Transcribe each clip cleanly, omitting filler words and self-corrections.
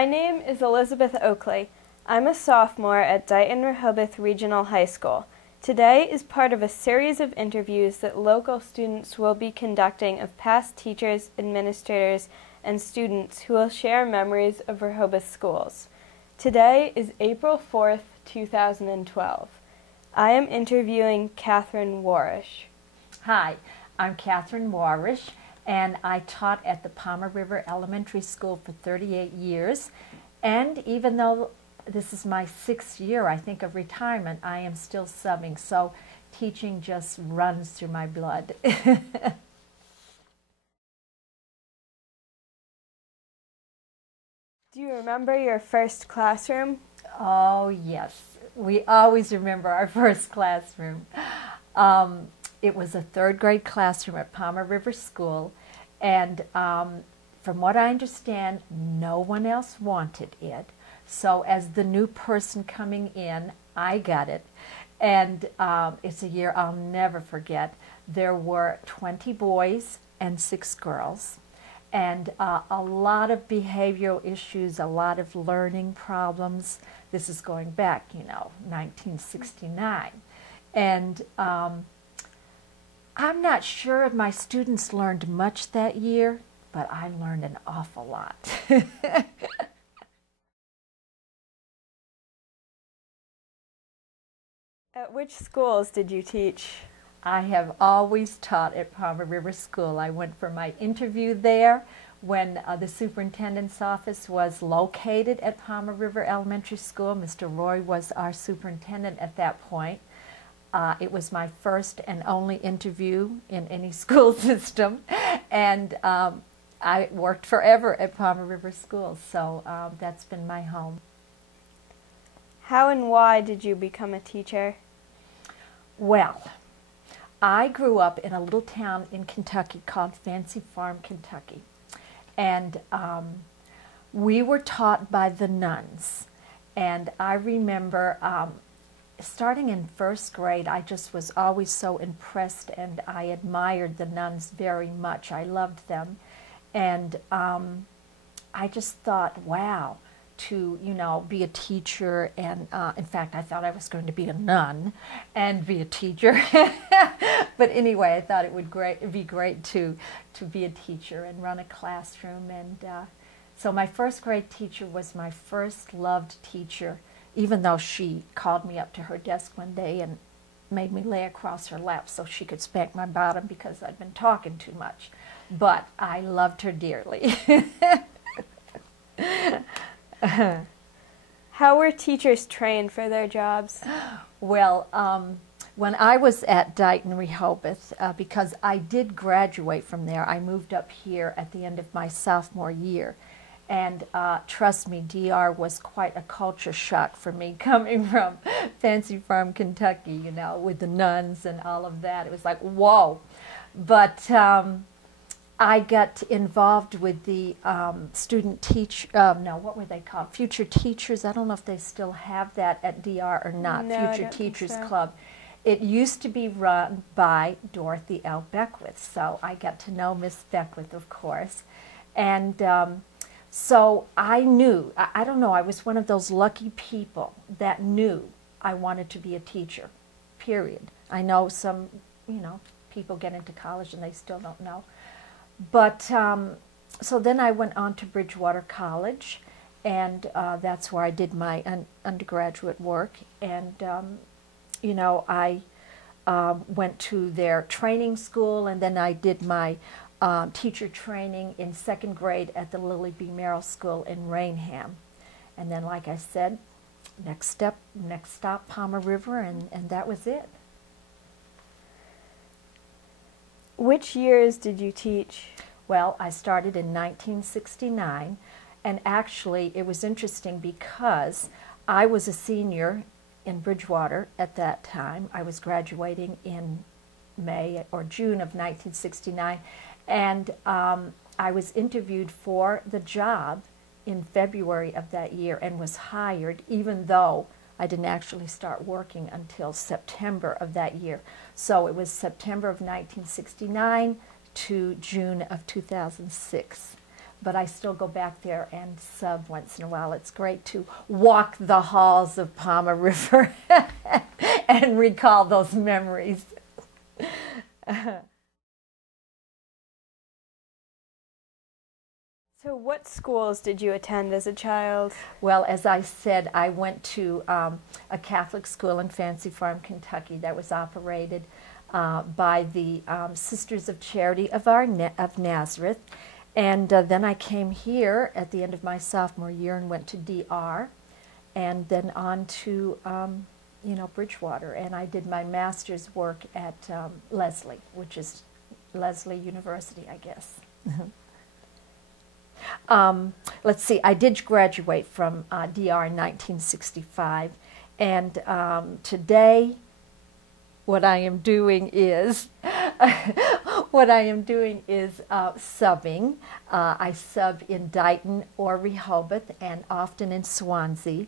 My name is Elizabeth Oakley. I'm a sophomore at Dighton-Rehoboth Regional High School. Today is part of a series of interviews that local students will be conducting of past teachers, administrators, and students who will share memories of Rehoboth schools. Today is April 4th, 2012. I am interviewing Kathryn Warish. Hi, I'm Kathryn Warish, and I taught at the Palmer River Elementary School for 38 years. And even though this is my 6th year, I think, of retirement, I am still subbing, so teaching just runs through my blood. Do you remember your first classroom? Oh, yes. We always remember our first classroom. It was a 3rd grade classroom at Palmer River School, and from what I understand, no one else wanted it. So as the new person coming in, I got it. And it's a year I'll never forget. There were 20 boys and 6 girls, and a lot of behavioral issues, a lot of learning problems. This is going back, 1969. And I'm not sure if my students learned much that year, but I learned an awful lot. At which schools did you teach? I have always taught at Palmer River School. I went for my interview there when the superintendent's office was located at Palmer River Elementary School. Mr. Roy was our superintendent at that point. It was my first and only interview in any school system, and I worked forever at Palmer River School, so that's been my home. How and why did you become a teacher? Well, I grew up in a little town in Kentucky called Fancy Farm, Kentucky, and we were taught by the nuns, and I remember starting in 1st grade, I just was always so impressed, and I admired the nuns very much. I loved them, and I just thought, wow, to be a teacher, and in fact, I thought I was going to be a nun and be a teacher. But anyway, I thought it would be great to be a teacher and run a classroom, and so my 1st grade teacher was my first loved teacher, even though she called me up to her desk one day and made me lay across her lap so she could spank my bottom because I'd been talking too much. But I loved her dearly. How were teachers trained for their jobs? Well, when I was at Dighton-Rehoboth, because I did graduate from there, I moved up here at the end of my sophomore year. And trust me, DR was quite a culture shock for me coming from Fancy Farm, Kentucky, with the nuns and all of that. It was like, whoa. But I got involved with the what were they called? Future Teachers. I don't know if they still have that at DR or not. No, Future Teachers Club. It used to be run by Dorothy L. Beckwith. So I got to know Miss Beckwith, of course. And so I knew, I don't know, I was one of those lucky people that knew I wanted to be a teacher, period. I know some, people get into college and they still don't know. But so then I went on to Bridgewater College, and that's where I did my undergraduate work. And, I went to their training school, and then I did my teacher training in 2nd grade at the Lily B. Merrill School in Rainham. And then, like I said, next stop, Palmer River, and that was it. Which years did you teach? Well, I started in 1969, and actually it was interesting because I was a senior in Bridgewater at that time. I was graduating in May or June of 1969, and I was interviewed for the job in February of that year and was hired, even though I didn't actually start working until September of that year. So it was September of 1969 to June of 2006. but I still go back there and sub once in a while. It's great to walk the halls of Palmer River and recall those memories. So what schools did you attend as a child? Well, as I said, I went to a Catholic school in Fancy Farm, Kentucky that was operated by the Sisters of Charity of Nazareth. And then I came here at the end of my sophomore year and went to DR and then on to, Bridgewater. And I did my master's work at Lesley, which is Lesley University, I guess. Let's see, I did graduate from DR in 1965, and today what I am doing is subbing. I sub in Dighton or Rehoboth and often in Swansea,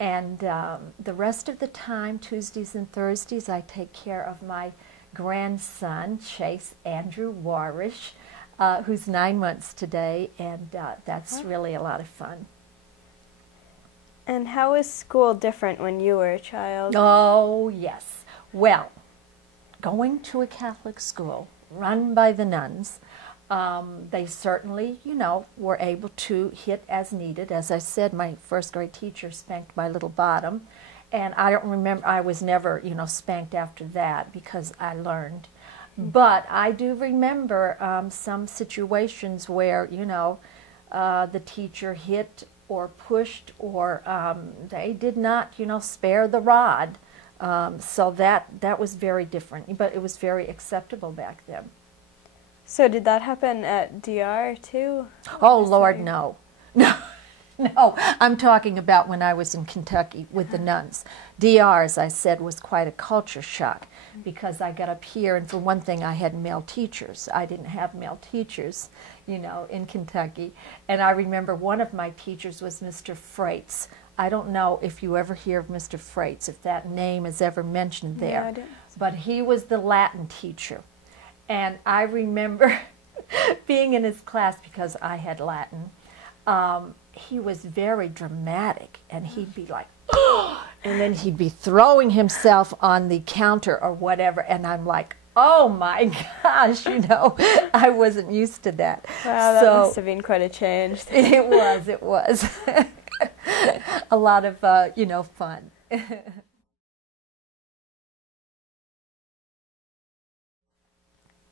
and the rest of the time, Tuesdays and Thursdays, I take care of my grandson, Chase Andrew Warish, who's 9 months today, and that's really a lot of fun. And how was school different when you were a child? Oh, yes. Well, going to a Catholic school run by the nuns, they certainly, were able to hit as needed. As I said, my first grade teacher spanked my little bottom, and I don't remember, I was never, spanked after that because I learned. But I do remember some situations where, the teacher hit or pushed or they did not, spare the rod. So that was very different, but it was very acceptable back then. So did that happen at DR too? Oh, Lord, no. No, I'm talking about when I was in Kentucky with the nuns. DR, as I said, was quite a culture shock because I got up here, and for one thing, I had male teachers. I didn't have male teachers, in Kentucky. And I remember one of my teachers was Mr. Freites. I don't know if you ever hear of Mr. Freites, if that name is ever mentioned there. No, I didn't. But he was the Latin teacher. And I remember being in his class because I had Latin. He was very dramatic, and he'd be like, oh, and then he'd be throwing himself on the counter or whatever, and I'm like, oh my gosh, I wasn't used to that. Wow, that must have been quite a change. It was. A lot of, fun.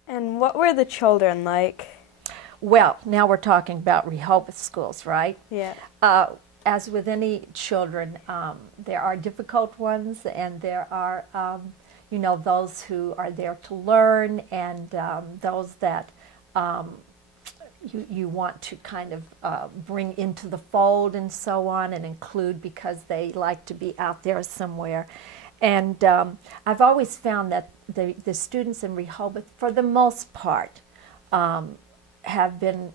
And what were the children like? Well, now we're talking about Rehoboth schools, right? Yeah. As with any children, there are difficult ones, and there are, those who are there to learn, and those that you want to kind of bring into the fold and so on and include because they like to be out there somewhere. And I've always found that the students in Rehoboth, for the most part, have been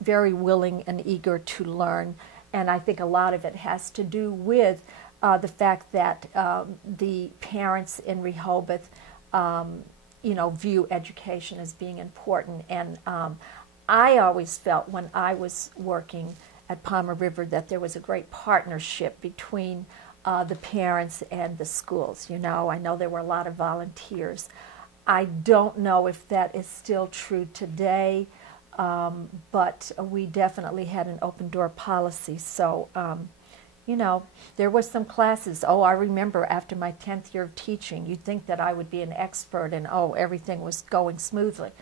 very willing and eager to learn, and I think a lot of it has to do with the fact that the parents in Rehoboth, view education as being important. And I always felt when I was working at Palmer River that there was a great partnership between the parents and the schools. I know there were a lot of volunteers. I don't know if that is still true today, but we definitely had an open door policy. So, there was some classes. Oh, I remember after my 10th year of teaching, you'd think that I would be an expert and, everything was going smoothly.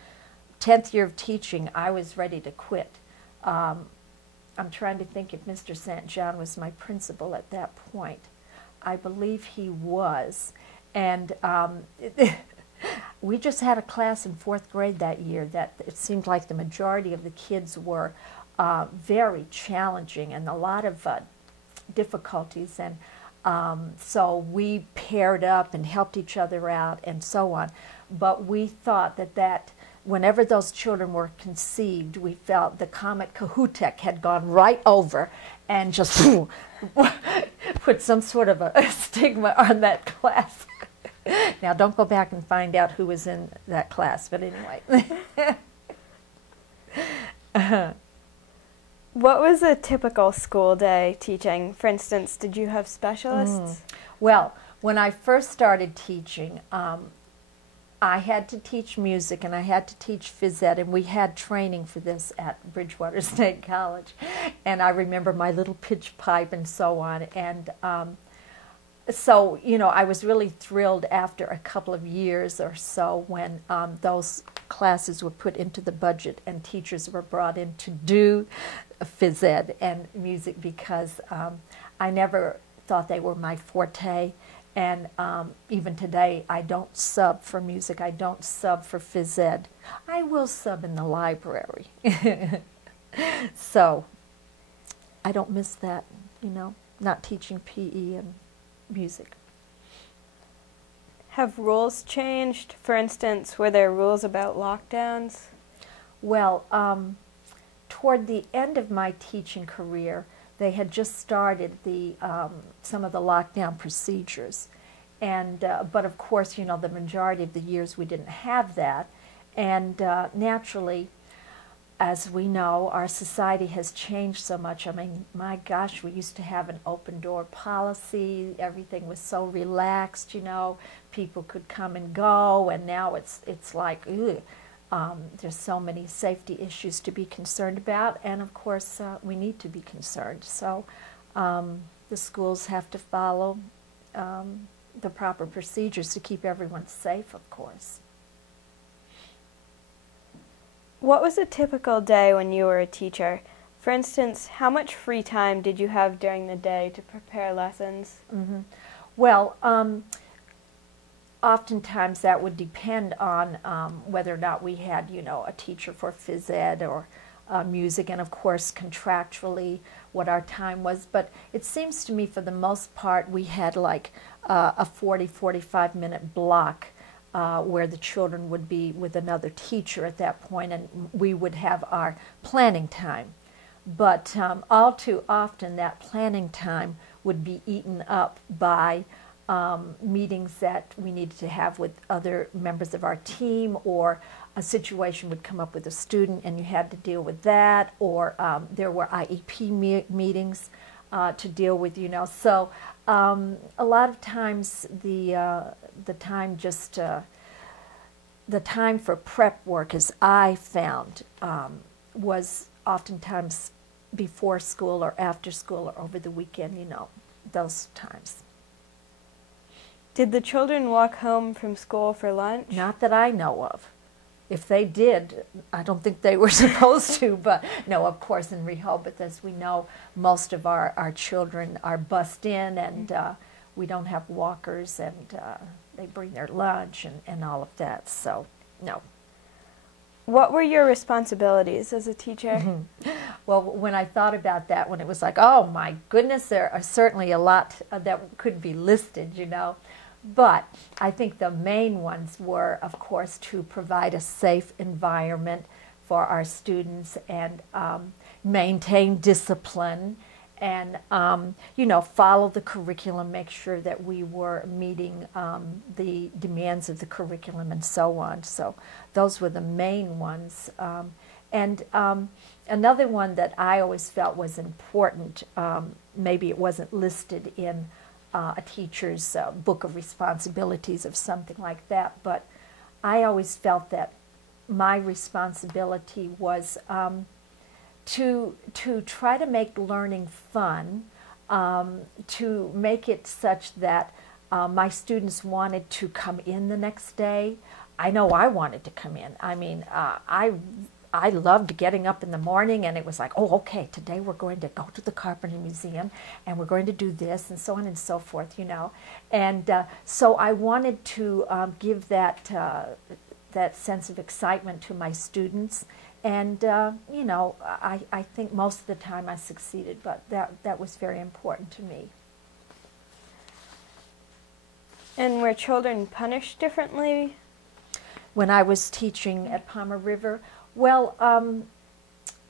10th year of teaching, I was ready to quit. I'm trying to think if Mr. St. John was my principal at that point. I believe he was. And we just had a class in 4th grade that year that it seemed like the majority of the kids were very challenging and a lot of difficulties. And so we paired up and helped each other out and so on. But we thought that whenever those children were conceived, we felt the comet Cahutek had gone right over and just put some sort of a stigma on that class. Now, don't go back and find out who was in that class, but anyway. What was a typical school day teaching? For instance, did you have specialists? Well, when I first started teaching, I had to teach music and I had to teach phys ed, and we had training for this at Bridgewater State College. And I remember my little pitch pipe and so on. And so, you know, I was really thrilled after a couple of years or so when those classes were put into the budget and teachers were brought in to do phys ed and music, because I never thought they were my forte. And even today, I don't sub for music. I don't sub for phys ed. I will sub in the library. So I don't miss that, you know, not teaching PE and music. Have rules changed? For instance, were there rules about lockdowns? Well, toward the end of my teaching career, they had just started the some of the lockdown procedures, and but of course, you know, the majority of the years we didn't have that, and naturally, as we know, our society has changed so much. I mean, my gosh, we used to have an open door policy. Everything was so relaxed, you know, people could come and go, and now it's like, ugh. There's so many safety issues to be concerned about, and of course we need to be concerned. So the schools have to follow the proper procedures to keep everyone safe, of course. What was a typical day when you were a teacher? For instance, how much free time did you have during the day to prepare lessons? Well, oftentimes that would depend on whether or not we had, you know, a teacher for phys ed or music, and of course contractually what our time was. But it seems to me for the most part we had like a 45 minute block where the children would be with another teacher at that point, and we would have our planning time. But all too often that planning time would be eaten up by meetings that we needed to have with other members of our team, or a situation would come up with a student and you had to deal with that, or there were IEP meetings to deal with, you know. So a lot of times the time for prep work, as I found, was oftentimes before school or after school or over the weekend, you know, those times. Did the children walk home from school for lunch? Not that I know of. If they did, I don't think they were supposed to, but no, of course in Rehoboth, as we know, most of our children are bused in, and we don't have walkers, and they bring their lunch and all of that, so no. What were your responsibilities as a teacher? Well, when I thought about that, when it was like, oh my goodness, there are certainly a lot that could be listed, you know. But I think the main ones were, of course, to provide a safe environment for our students, and maintain discipline, and you know, follow the curriculum, make sure that we were meeting the demands of the curriculum and so on. So those were the main ones. And another one that I always felt was important, maybe it wasn't listed in a teacher's book of responsibilities of something like that, but I always felt that my responsibility was to try to make learning fun, to make it such that my students wanted to come in the next day. I know I wanted to come in. I mean, I loved getting up in the morning, and it was like, oh, okay, today we're going to go to the Carpenter Museum, and we're going to do this, and so on and so forth, you know. And so I wanted to give that that sense of excitement to my students, and you know, I think most of the time I succeeded, but that was very important to me. And were children punished differently? When I was teaching at Palmer River, well,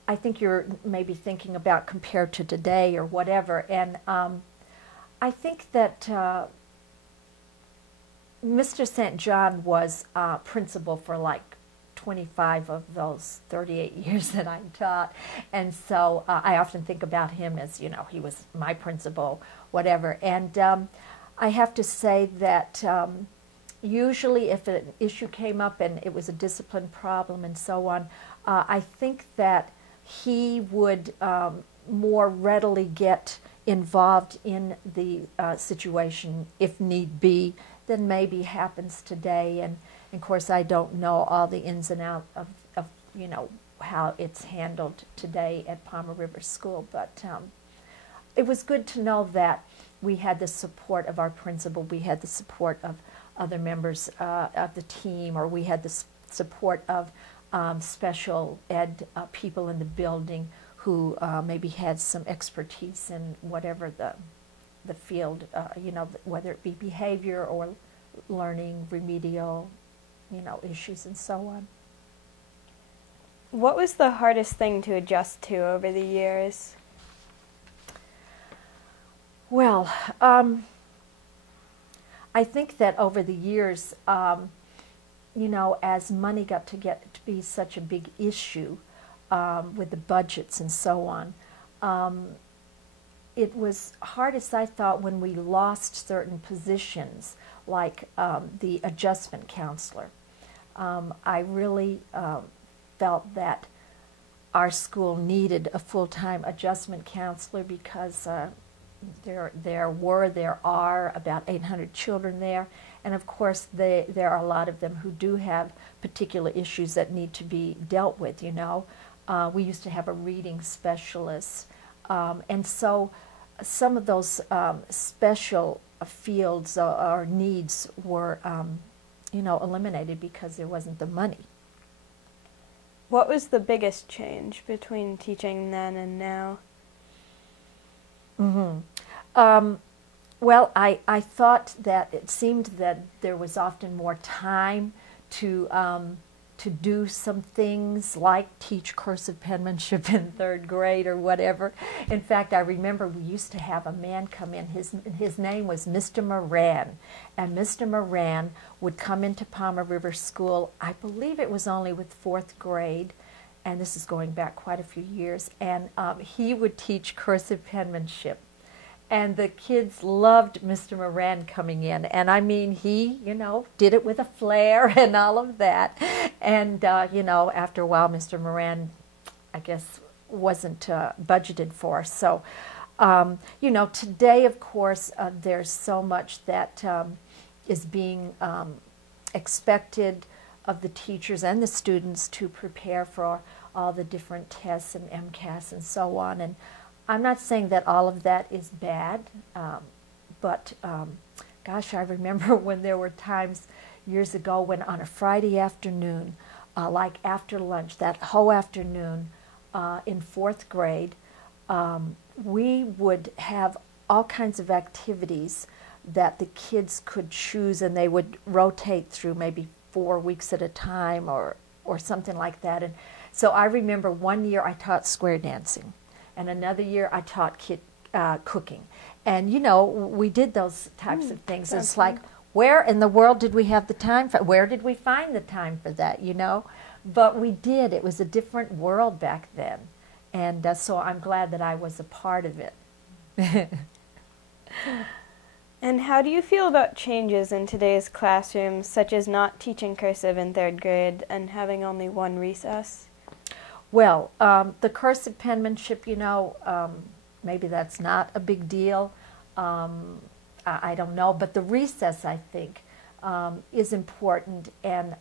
I think you're maybe thinking about compared to today or whatever, and I think that Mr. St. John was principal for like 25 of those 38 years that I taught. And so I often think about him as, you know, he was my principal, whatever. And I have to say that usually if an issue came up and it was a discipline problem and so on, I think that he would more readily get involved in the situation if need be than maybe happens today. And of course I don't know all the ins and outs of you know, how it's handled today at Palmer River School, but it was good to know that we had the support of our principal, we had the support of other members of the team, or we had the support of special ed people in the building who maybe had some expertise in whatever the field, you know, whether it be behavior or learning, remedial, you know, issues and so on. What was the hardest thing to adjust to over the years? Well, I think that over the years, you know, as money got to be such a big issue with the budgets and so on, it was hardest, I thought, when we lost certain positions, like the adjustment counselor. I really felt that our school needed a full-time adjustment counselor because there are about 800 children there, and of course there are a lot of them who do have particular issues that need to be dealt with, you know. We used to have a reading specialist, and so some of those special fields or needs were you know, eliminated because there wasn't the money. What was the biggest change between teaching then and now? Mm-hmm. Well, I thought that it seemed that there was often more time to do some things like teach cursive penmanship in 3rd grade or whatever. In fact, I remember we used to have a man come in. His name was Mr. Moran, and Mr. Moran would come into Palmer River School. I believe it was only with 4th grade, and this is going back quite a few years, and he would teach cursive penmanship. And the kids loved Mr. Moran coming in. And I mean, he, you know, did it with a flair and all of that. And, you know, after a while, Mr. Moran, I guess, wasn't budgeted for. So, you know, today, of course, there's so much that is being expected of the teachers and the students to prepare for all the different tests and MCAS and so on. And I'm not saying that all of that is bad, but gosh, I remember when there were times years ago when on a Friday afternoon, like after lunch, that whole afternoon in 4th grade, we would have all kinds of activities that the kids could choose, and they would rotate through maybe 4 weeks at a time or something like that. And so I remember one year I taught square dancing. And another year I taught cooking. And, you know, we did those types of things. It's like, where in the world did we have the time for, where did we find the time for that, you know? But we did. It was a different world back then. And so I'm glad that I was a part of it. And how do you feel about changes in today's classrooms, such as not teaching cursive in 3rd grade and having only 1 recess? Well, the cursive penmanship, you know, maybe that's not a big deal. I don't know. But the recess, I think, is important. And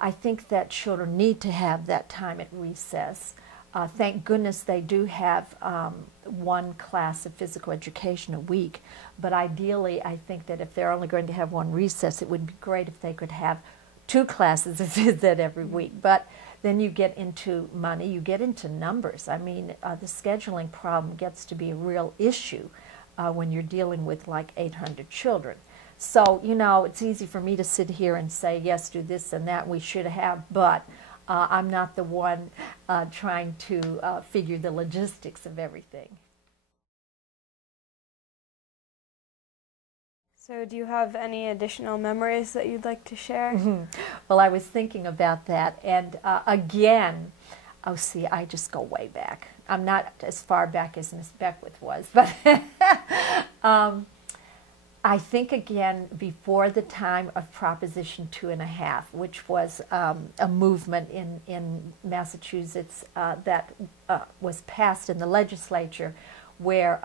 I think that children need to have that time at recess. Thank goodness they do have 1 class of physical education a week. But ideally, I think that if they're only going to have 1 recess, it would be great if they could have 2 classes of phys ed every week. But then you get into money, you get into numbers. I mean, the scheduling problem gets to be a real issue when you're dealing with like 800 children. So, you know, it's easy for me to sit here and say, yes, do this and that, we should have, but I'm not the one trying to figure the logistics of everything. So do you have any additional memories that you'd like to share? Well, I was thinking about that, and again, oh, see, I just go way back. I'm not as far back as Miss Beckwith was, but I think, again, before the time of Proposition 2.5, which was a movement in Massachusetts that was passed in the legislature, where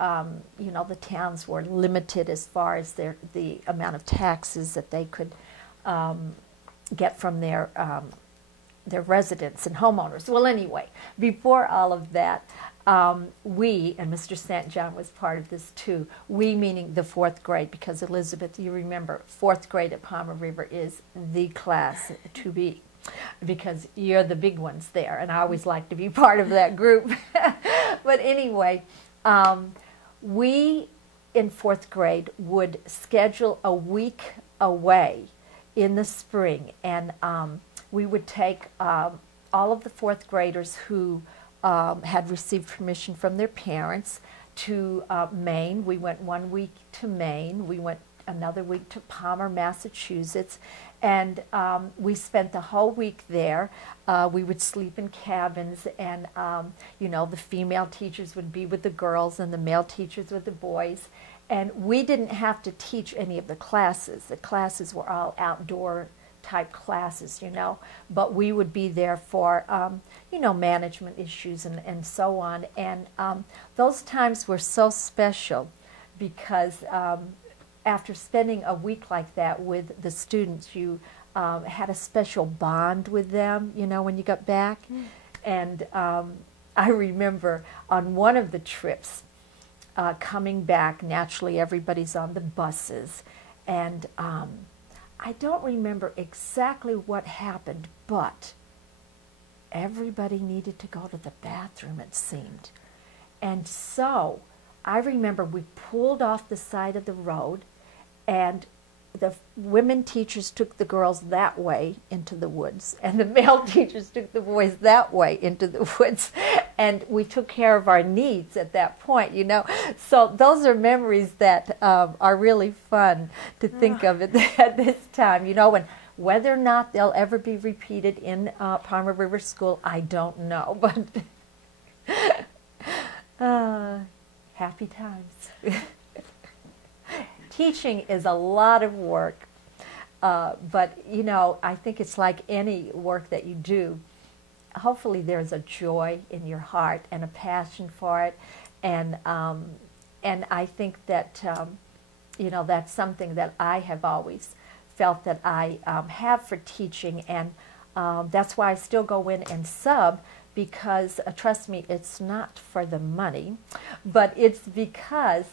you know, the towns were limited as far as the amount of taxes that they could get from their residents and homeowners. Well, anyway, before all of that, we, and Mr. St. John was part of this too, we meaning the fourth grade, because Elizabeth, you remember, fourth grade at Palmer River is the class to be, because you're the big ones there, and I always like to be part of that group. But anyway, we in fourth grade would schedule a week away in the spring, and we would take all of the fourth graders who had received permission from their parents to Maine. We went 1 week to Maine. We went another week to Palmer, Massachusetts, and we spent the whole week there. We would sleep in cabins, and you know, the female teachers would be with the girls and the male teachers with the boys, and we didn't have to teach any of the classes. The classes were all outdoor type classes, you know, but we would be there for, you know, management issues and so on. And those times were so special because after spending a week like that with the students, you had a special bond with them, you know, when you got back. And I remember on one of the trips coming back, naturally everybody's on the buses, and I don't remember exactly what happened, but everybody needed to go to the bathroom, it seemed. And so I remember we pulled off the side of the road, and the women teachers took the girls that way into the woods, and the male teachers took the boys that way into the woods, and we took care of our needs at that point, you know. So those are memories that are really fun to think of at this time, you know, and whether or not they'll ever be repeated in Palmer River School, I don't know, but happy times. Teaching is a lot of work, but, you know, I think it's like any work that you do. Hopefully there's a joy in your heart and a passion for it, and I think that, you know, that's something that I have always felt that I have for teaching, and that's why I still go in and sub, because, trust me, it's not for the money, but it's because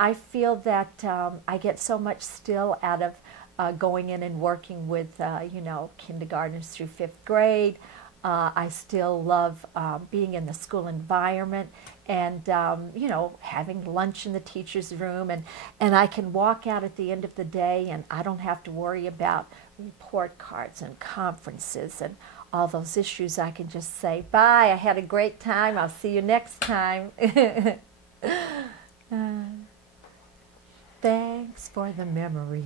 I feel that I get so much still out of going in and working with, you know, kindergartners through 5th grade. I still love being in the school environment and, you know, having lunch in the teacher's room. And I can walk out at the end of the day and I don't have to worry about report cards and conferences and all those issues. I can just say, bye, I had a great time. I'll see you next time. Thanks for the memories.